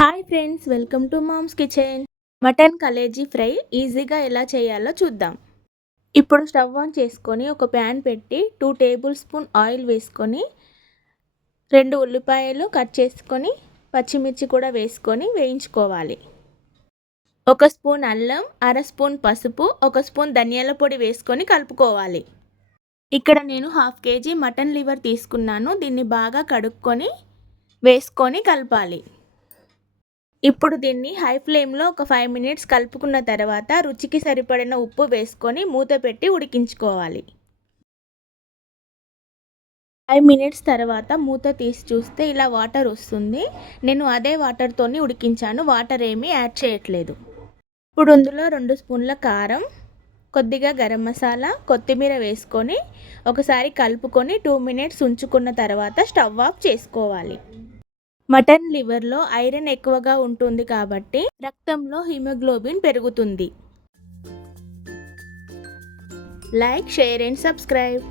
Hi friends, welcome to mom's kitchen. Mutton కలేజీ fry ఈజీగా ఎలా చేయాలో చూద్దాం. ఇప్పుడు స్టవ్ ఆన్ చేసుకొని ఒక ప్యాన్ పెట్టి 2 టేబుల్ స్పూన్ ఆయిల్ వేసుకొని 2 ఉల్లిపాయలు కట్ చేసుకొని పచ్చిమిర్చి కూడా వేసుకొని వేయించుకోవాలి. 1 స్పూన్ అల్లం, అర స్పూన్ పసుపు, 1 స్పూన్ ధనియాల పొడి వేసుకొని కలుపుకోవాలి. ఇక్కడ నేను 1/2 కేజీ మటన్ లివర్ తీసుకున్నాను. దీన్ని బాగా కడుక్కొని వేసుకొని కలపాలి. ఇప్పుడు దీన్ని హై ఫ్లేమ్లో ఒక 5 మినిట్స్ కలుపుకున్న తర్వాత రుచికి సరిపడిన ఉప్పు వేసుకొని మూత పెట్టి ఉడికించుకోవాలి. 5 మినిట్స్ తర్వాత మూత తీసి చూస్తే ఇలా వాటర్ వస్తుంది. నేను అదే వాటర్తోని ఉడికించాను, వాటర్ ఏమీ యాడ్ చేయట్లేదు. ఇప్పుడు ఇందులో 2 స్పూన్ల కారం, కొద్దిగా గరం మసాలా, కొత్తిమీర వేసుకొని ఒకసారి కలుపుకొని 2 మినిట్స్ ఉంచుకున్న తర్వాత స్టవ్ ఆఫ్ చేసుకోవాలి. మటన్ లివర్లో ఐరన్ ఎక్కువగా ఉంటుంది కాబట్టి రక్తంలో హిమోగ్లోబిన్ పెరుగుతుంది. Like, share and subscribe.